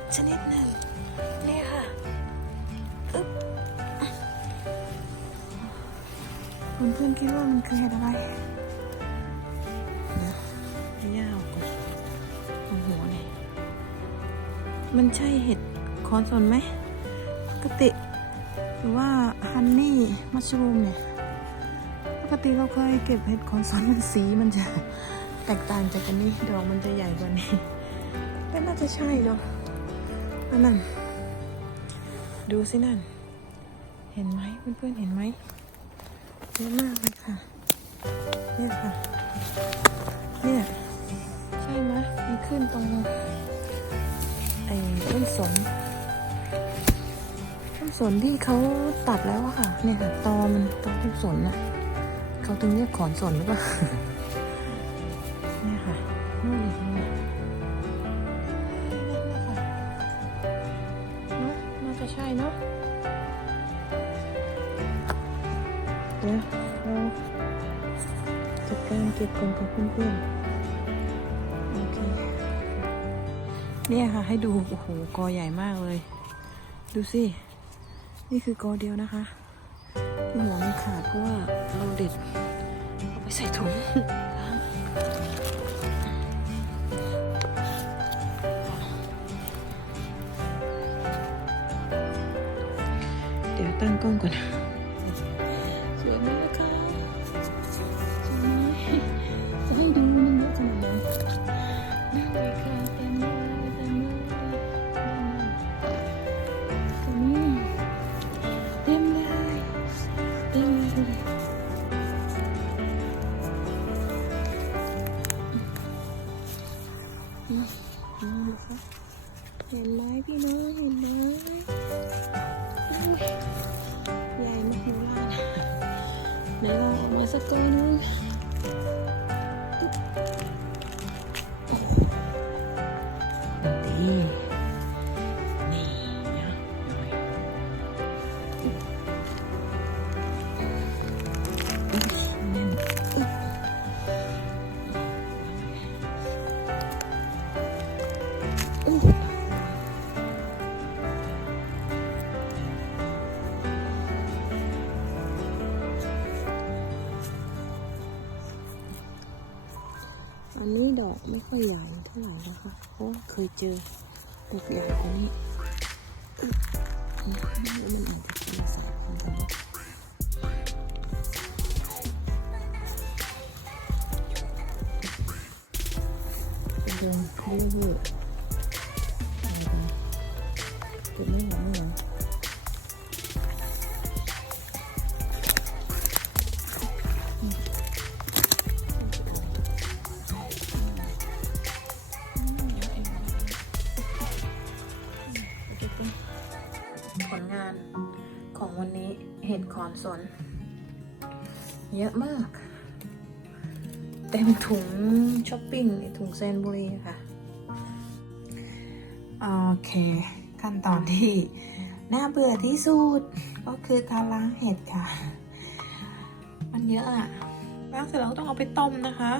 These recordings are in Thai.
ดชนิดหนึ่งนี่ค่ะอึ๊บเพื่อนๆคิดว่ามันคือเห็ดอะไรเดี๋ยวให้ย่าเอาก่อนเอาหัวเลยมันใช่เห็ดคอนสนไหมปกติหรือว่าฮันนี่มัชรูมเนี่ยปกติเราเคยเก็บเห็ดคอนซอนมันสีมันจะแตกต่างจากกันนี้ดอกมันจะใหญ่กว่านี้แต่น่าจะใช่เนาะอั นนั้นดูสินั่น เห็นไหมเพื่อนๆเห็นไหมเยอะมากเลยค่ะ เนี่ยค่ะ เนี่ยใช่ไหมมันขึ้นตรงไอ้ต้นสนต้นสนที่เขาตัดแล้วอะค่ะ เนี่ยค่ะตอมันตอต้นสนนะเขาถึงเรียกขอนสนหรือเปล่า ดี๋ยวเราจัดการเก็บก่อนกับเพื่อนๆโอเคเนี่ยค่ะให้ดู โอ้โห กอใหญ่มากเลย ดูสิ นี่คือกอเดียวนะคะ ที่หัวมันขาดเพราะว่าเราเด็ดเอาไปใส่ถุงเดี๋ยวตั้งกล้องก่อน เห็นไหมพี่น้องเห็นไหมอุ้ยใหญ่มากเลยไหนลองออกมาสักก้อนนึง อันนี้ดอกไม่ค่อยใหญ่เท่าไหร่นะคะเพราะเคยเจอดอกใหญ่กว่านี้แล้วมันอาจจะเป็นสายพันธุ์กันได้เป็นเดือนเรื่อยๆานของวันนี้เห็ดขอนสน เยอะมาก เต็มถุงช้อปปิ้งในถุงเซนบุรีค่ะ โอเค ขั้นตอนที่ น่าเบื่อที่สุด ก็คือการล้างเห็ดค่ะ มันเยอะอะล้างเสร็จแล้วต้องเอาไปต้มนะคะ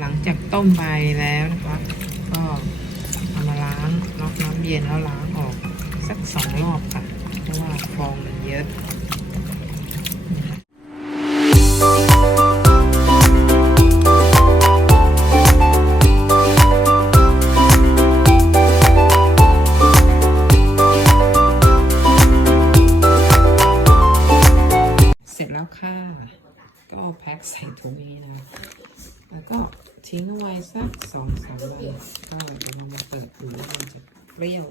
หลังจากต้มไปแล้วนะคะ ก็เอามาล้างน็อกน้ำเย็นแล้วล้างออกสักสองรอบค่ะ ราะว่าฟองมันเยอะค่ะก็แพ็คใส่ถุงนี้นะ แล้วก็ทิ้งไว้สักสองสามวันก็เดี๋ยวเรามาเปิดดูว่ามันจะเปรี้ยว